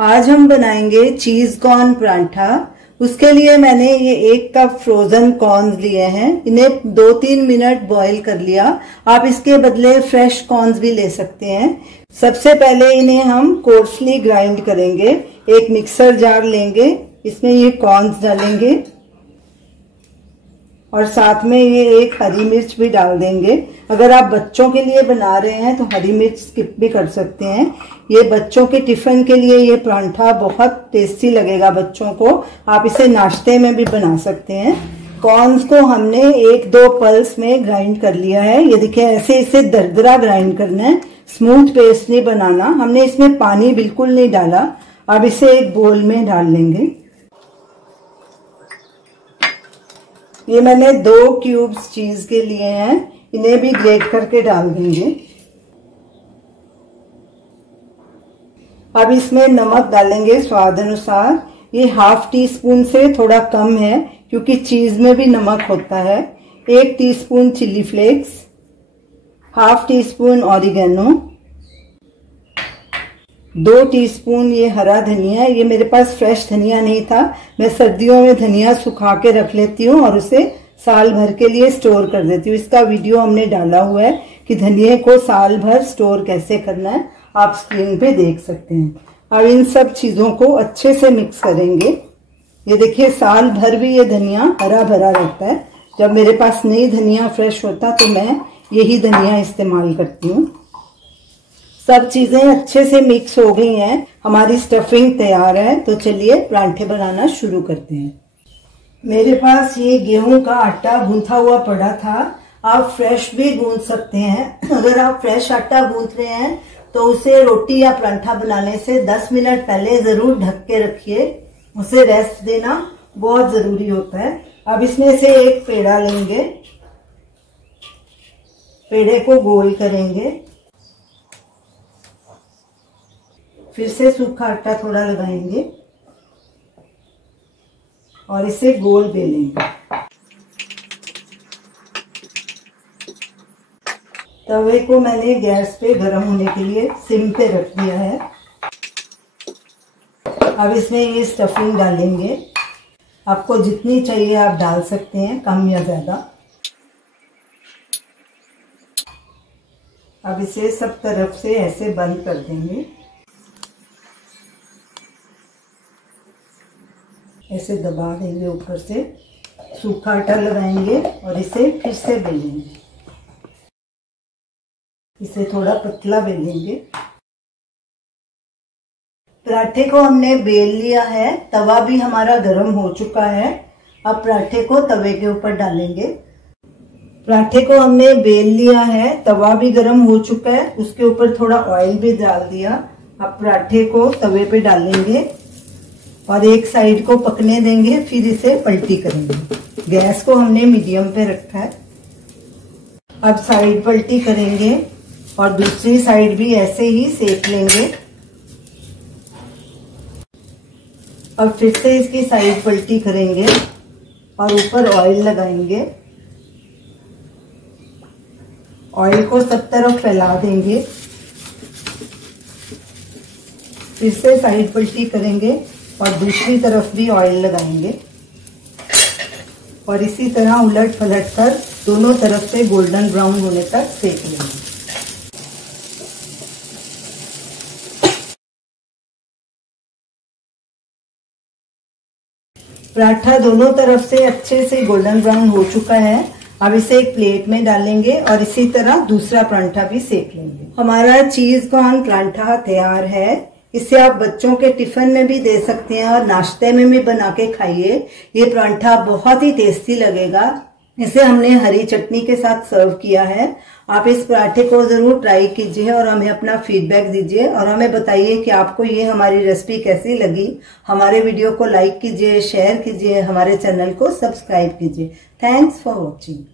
आज हम बनाएंगे चीज कॉर्न परांठा। उसके लिए मैंने ये 1 कप फ्रोजन कॉर्न्स लिए हैं। इन्हें 2-3 मिनट बॉईल कर लिया। आप इसके बदले फ्रेश कॉर्न्स भी ले सकते हैं। सबसे पहले इन्हें हम कोर्सली ग्राइंड करेंगे। एक मिक्सर जार लेंगे, इसमें ये कॉर्न्स डालेंगे और साथ में ये 1 हरी मिर्च भी डाल देंगे। अगर आप बच्चों के लिए बना रहे हैं तो हरी मिर्च स्किप भी कर सकते हैं। ये बच्चों के टिफिन के लिए ये परांठा बहुत टेस्टी लगेगा बच्चों को। आप इसे नाश्ते में भी बना सकते हैं। कॉर्न्स को हमने 1-2 पल्स में ग्राइंड कर लिया है। ये देखिए, ऐसे इसे दरदरा ग्राइंड करना है, स्मूथ पेस्ट नहीं बनाना। हमने इसमें पानी बिल्कुल नहीं डाला। अब इसे एक बोल में डाल लेंगे। ये मैंने 2 क्यूब्स चीज के लिए हैं, इन्हें भी ग्रेट करके डाल देंगे। अब इसमें नमक डालेंगे स्वाद अनुसार। ये 1/2 टीस्पून से थोड़ा कम है क्योंकि चीज में भी नमक होता है। 1 teaspoon chilli flakes, 1/2 teaspoon oregano, 2 teaspoon ये हरा धनिया। ये मेरे पास फ्रेश धनिया नहीं था, मैं सर्दियों में धनिया सुखा के रख लेती हूँ और उसे साल भर के लिए स्टोर कर देती हूँ। इसका वीडियो हमने डाला हुआ है कि धनिया को साल भर स्टोर कैसे करना है, आप स्क्रीन पे देख सकते हैं। अब इन सब चीजों को अच्छे से मिक्स करेंगे। ये देखिए, साल भर भी ये धनिया हरा भरा रहता है। जब मेरे पास नई धनिया फ्रेश होता तो मैं यही धनिया इस्तेमाल करती हूँ। सब चीजें अच्छे से मिक्स हो गई हैं, हमारी स्टफिंग तैयार है। तो चलिए परांठे बनाना शुरू करते हैं। मेरे पास ये गेहूं का आटा गूंथा हुआ पड़ा था। आप फ्रेश भी गूंथ सकते हैं। अगर आप फ्रेश आटा गूंथ रहे हैं तो उसे रोटी या परांठा बनाने से 10 मिनट पहले जरूर ढक के रखिए। उसे रेस्ट देना बहुत जरूरी होता है। अब इसमें से एक पेड़ा लेंगे, पेड़े को गोल करेंगे, फिर से सूखा आटा थोड़ा लगाएंगे और इसे गोल बेलेंगे। तवे को मैंने गैस पे गरम होने के लिए सिम पे रख दिया है। अब इसमें ये स्टफिंग डालेंगे। आपको जितनी चाहिए आप डाल सकते हैं, कम या ज्यादा। अब इसे सब तरफ से ऐसे बंद कर देंगे। ऐसे दबा देंगे, ऊपर से सूखा आटा लगाएंगे और इसे फिर से बेलेंगे। इसे थोड़ा पतला बेलेंगे। पराठे को हमने बेल लिया है, तवा भी हमारा गर्म हो चुका है। अब पराठे को तवे के ऊपर डालेंगे। पराठे को हमने बेल लिया है, तवा भी गर्म हो चुका है, उसके ऊपर थोड़ा ऑयल भी डाल दिया। अब पराठे को तवे पे डालेंगे और एक साइड को पकने देंगे, फिर इसे पलटी करेंगे। गैस को हमने मीडियम पे रखा है। अब साइड पलटी करेंगे और दूसरी साइड भी ऐसे ही सेक लेंगे। अब फिर से इसकी साइड पलटी करेंगे और ऊपर ऑयल लगाएंगे। ऑयल को सब तरफ फैला देंगे। फिर से साइड पलटी करेंगे और दूसरी तरफ भी ऑयल लगाएंगे और इसी तरह उलट पलट कर दोनों तरफ से गोल्डन ब्राउन होने तक सेक लेंगे। पराठा दोनों तरफ से अच्छे से गोल्डन ब्राउन हो चुका है। अब इसे एक प्लेट में डालेंगे और इसी तरह दूसरा परांठा भी सेक लेंगे। हमारा चीज कॉर्न परांठा तैयार है। इसे आप बच्चों के टिफिन में भी दे सकते हैं और नाश्ते में भी बना के खाइए। ये परांठा बहुत ही टेस्टी लगेगा। इसे हमने हरी चटनी के साथ सर्व किया है। आप इस पराठे को जरूर ट्राई कीजिए और हमें अपना फीडबैक दीजिए और हमें बताइए कि आपको ये हमारी रेसिपी कैसी लगी। हमारे वीडियो को लाइक कीजिए, शेयर कीजिए, हमारे चैनल को सब्सक्राइब कीजिए। Thanks for watching.